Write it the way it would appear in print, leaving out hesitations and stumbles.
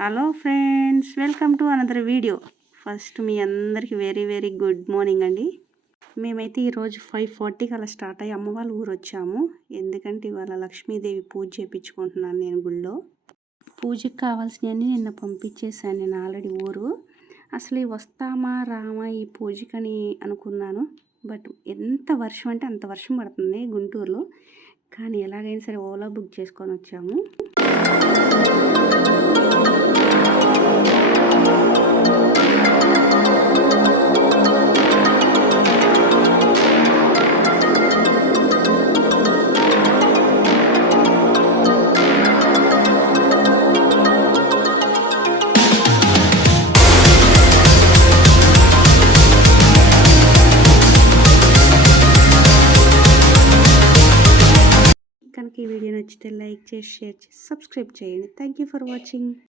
Hello friends, welcome to another video. First మీ అందరికీ very very good morning అండి. మేమైతే ఈరోజు 5:40కి అలా స్టార్ట్ అయ్యి అమ్మ వాళ్ళ ఊరు వచ్చాము. ఎందుకంటే ఇవాళ లక్ష్మీదేవి పూజ చేయించుకుంటున్నాను నేను గుళ్ళో. పూజకి కావాల్సినవన్నీ నిన్న పంపించేశాను నేను ఆల్రెడీ ఊరు. అసలు వస్తామా రామా ఈ పూజకని అనుకున్నాను. బట్ ఎంత వర్షం అంటే అంత వర్షం పడుతుంది గుంటూరులో. కానీ ఎలాగైనా సరే ఓలా బుక్ చేసుకొని వచ్చాము. కనుక ఈ వీడియో నచ్చితే లైక్ చేసి షేర్ చేసి సబ్స్క్రైబ్ చేయండి. Thank you for watching.